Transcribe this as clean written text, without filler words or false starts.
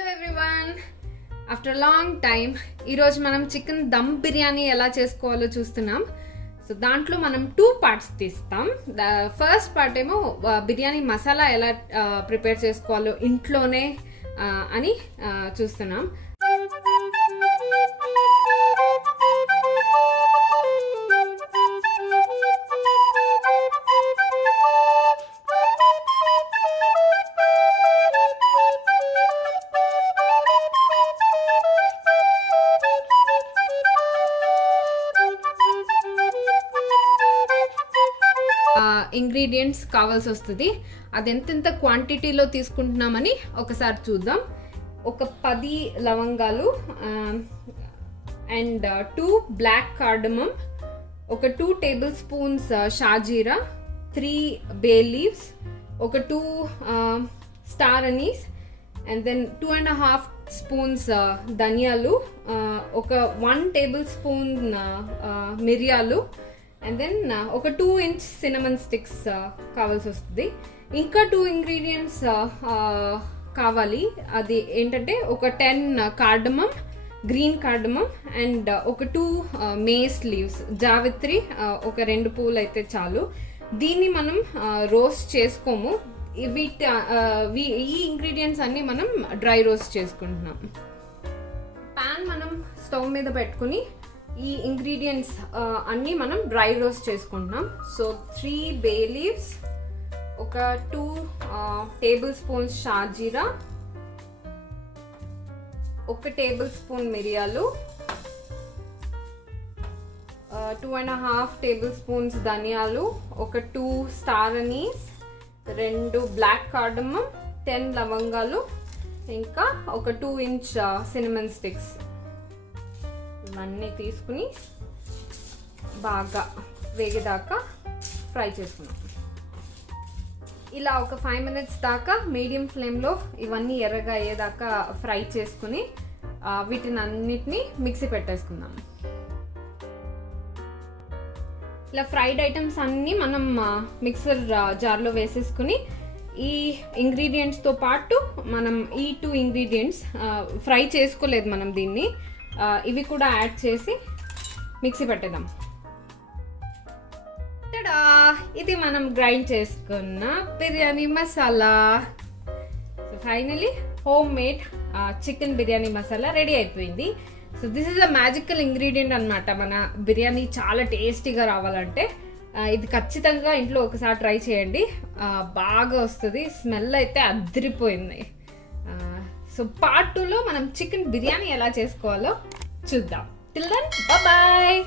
Hello everyone, after long time ఈరోజు మనం chicken dum biryani ఎలా చేసుకోవాలో చూస్తున్నాం. సో దాంట్లో మనం 2 పార్ట్స్ తీస్తాం. ఫస్ట్ పార్ట్ ఏమో బిర్యానీ మసాలా ఎలా ప్రిపేర్ చేసుకోవాలో ఇంట్లోనే అని చూస్తున్నాం. ఇంగ్రీడియంట్స్ కావాల్సి వస్తుంది. అది ఎంతెంత క్వాంటిటీలో తీసుకుంటున్నామని ఒకసారి చూద్దాం. ఒక 10 లవంగాలు అండ్ 2 బ్లాక్ కార్డమమ్, ఒక 2 టేబుల్ స్పూన్స్ షాజీరా, 3 బే లీవ్స్, ఒక 2 star anise, and then 2.5 spoons ధనియాలు, ఒక 1 టేబుల్ స్పూన్ మిరియాలు, అండ్ దెన్ ఒక 2 ఇంచ్ సినమన్ స్టిక్స్ కావాల్సి వస్తుంది. ఇంకా 2 ఇంగ్రీడియంట్స్ కావాలి. అది ఏంటంటే ఒక 10 కార్డమమ్, గ్రీన్ కార్డమమ్, అండ్ ఒక 2 మేస్ లీవ్స్, జావిత్రి ఒక 2 పూలు అయితే చాలు. దీన్ని మనం రోస్ట్ చేసుకోము. ఈ ఇంగ్రీడియంట్స్ అన్నీ మనం డ్రై రోస్ట్ చేసుకుంటున్నాం. ప్యాన్ మనం స్టవ్ మీద పెట్టుకుని ఈ ఇంగ్రీడియంట్స్ అన్నీ మనం డ్రై రోస్ట్ చేసుకుంటున్నాం. సో 3 బే లీవ్స్, ఒక 2 టేబుల్ స్పూన్స్ షాజీరా, ఒక టేబుల్ స్పూన్ మిరియాలు, 2.5 టేబుల్ స్పూన్స్ ధనియాలు, ఒక 2 స్టార్ అనీస్, 2 బ్లాక్ కార్డమమ్, 10 లవంగాలు, ఇంకా ఒక 2 ఇంచ్ సినమన్ స్టిక్స్. ఇవన్నీ తీసుకుని బాగా వేగేదాకా ఫ్రై చేసుకున్నాం. ఇలా ఒక 5 minutes దాకా మీడియం ఫ్లేమ్లో ఇవన్నీ ఎర్రగా అయ్యేదాకా ఫ్రై చేసుకుని వీటిని అన్నిటినీ మిక్సీ పెట్టేసుకుందాం. ఇలా ఫ్రైడ్ ఐటమ్స్ అన్నీ మనం మిక్సర్ జార్లో వేసేసుకుని ఈ ఇంగ్రీడియంట్స్తో పాటు మనం ఈ 2 ఇంగ్రీడియంట్స్ ఫ్రై చేసుకోలేదు మనం దీన్ని, ఇవి కూడా యాడ్ చేసి మిక్సీ పెట్టేద్దాం. ఇది మనం గ్రైండ్ చేసుకున్న biryani masala. So finally homemade chicken biryani masala ready అయిపోయింది. So this is a magical ingredient అనమాట. మన బిర్యానీ చాలా టేస్టీగా రావాలంటే ఇది ఖచ్చితంగా ఇంట్లో ఒకసారి ట్రై చేయండి, బాగా వస్తుంది. స్మెల్ అయితే అదిరిపోయింది. సో పార్ట్ 2లో మనం చికెన్ బిర్యానీ ఎలా చేసుకోవాలో చూద్దాం. Till then bye.